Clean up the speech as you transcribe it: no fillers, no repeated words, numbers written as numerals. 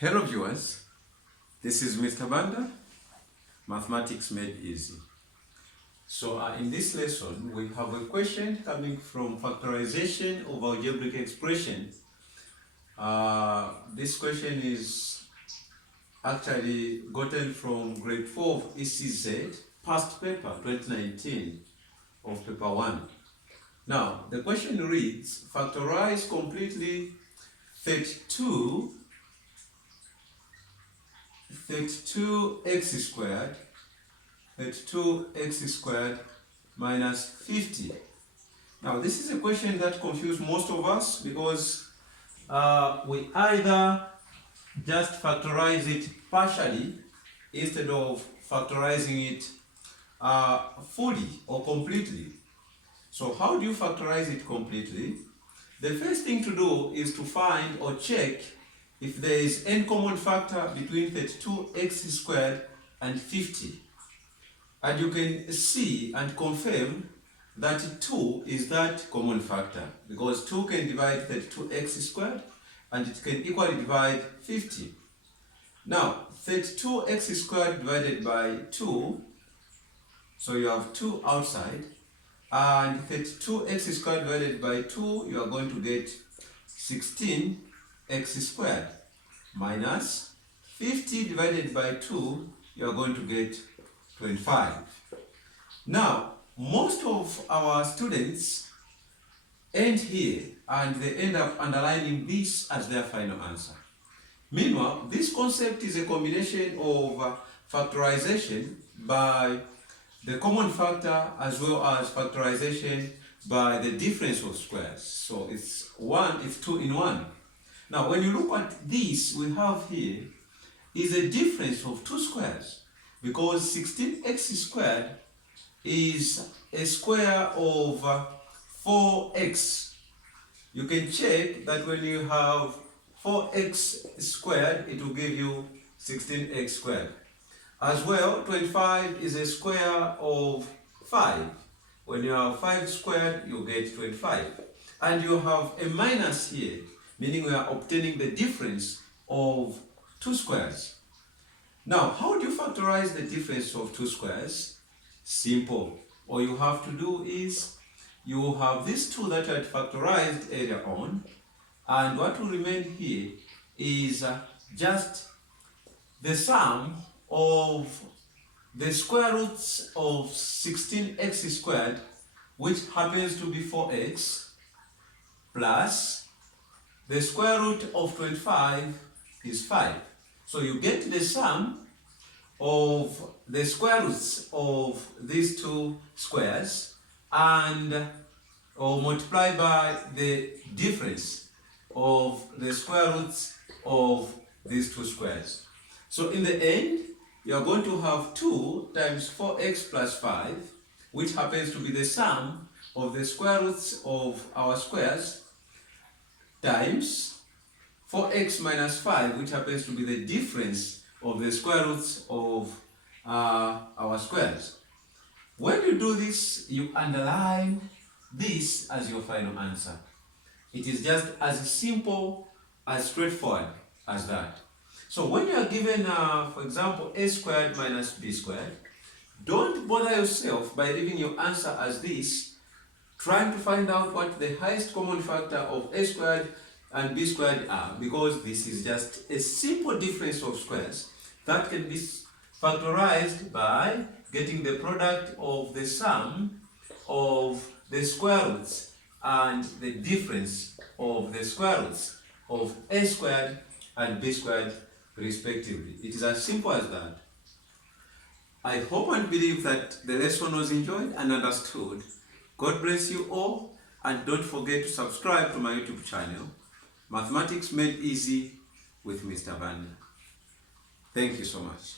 Hello viewers, this is Mr. Banda, Mathematics Made Easy. So in this lesson, we have a question coming from factorization of algebraic expression. This question is actually gotten from grade 4 of ECZ, past paper 2019 of paper 1. Now, the question reads, factorize completely 32x squared minus 50. Now this is a question that confuses most of us because we either just factorize it partially instead of factorizing it fully or completely. So how do you factorize it completely? The first thing to do is to find or check if there is any common factor between 32x squared and 50. And you can see and confirm that 2 is that common factor, because 2 can divide 32x squared and it can equally divide 50. Now, 32x squared divided by 2, so you have 2 outside, and 32x squared divided by 2, you are going to get 16x squared minus 50 divided by 2, you are going to get 25. Now, most of our students end here and they end up underlining this as their final answer. Meanwhile, this concept is a combination of factorization by the common factor as well as factorization by the difference of squares. So it's 2 in 1. Now, when you look at this, we have here is a difference of 2 squares, because 16x squared is a square of 4x. You can check that when you have 4x squared, it will give you 16x squared. As well, 25 is a square of 5. When you have 5 squared, you get 25. And you have a minus here, meaning we are obtaining the difference of 2 squares. Now, how do you factorize the difference of 2 squares? Simple. All you have to do is, you have these 2 that I had factorized earlier on, and what will remain here is just the sum of the square roots of 16x squared, which happens to be 4x, plus the square root of 25 is 5. So you get the sum of the square roots of these 2 squares or multiply by the difference of the square roots of these 2 squares. So in the end, you are going to have 2 times 4x plus 5, which happens to be the sum of the square roots of our squares, times 4x minus 5, which happens to be the difference of the square roots of our squares. When you do this, you underline this as your final answer. It is just as simple, as straightforward as that. So when you are given, for example, a squared minus b squared, don't bother yourself by leaving your answer as this, trying to find out what the highest common factor of a squared and b squared are, because this is just a simple difference of squares that can be factorized by getting the product of the sum of the square roots and the difference of the square roots of a squared and b squared respectively. It is as simple as that. I hope and believe that the lesson was enjoyed and understood. God bless you all, and don't forget to subscribe to my YouTube channel, Mathematics Made Easy with Mr. Banda. Thank you so much.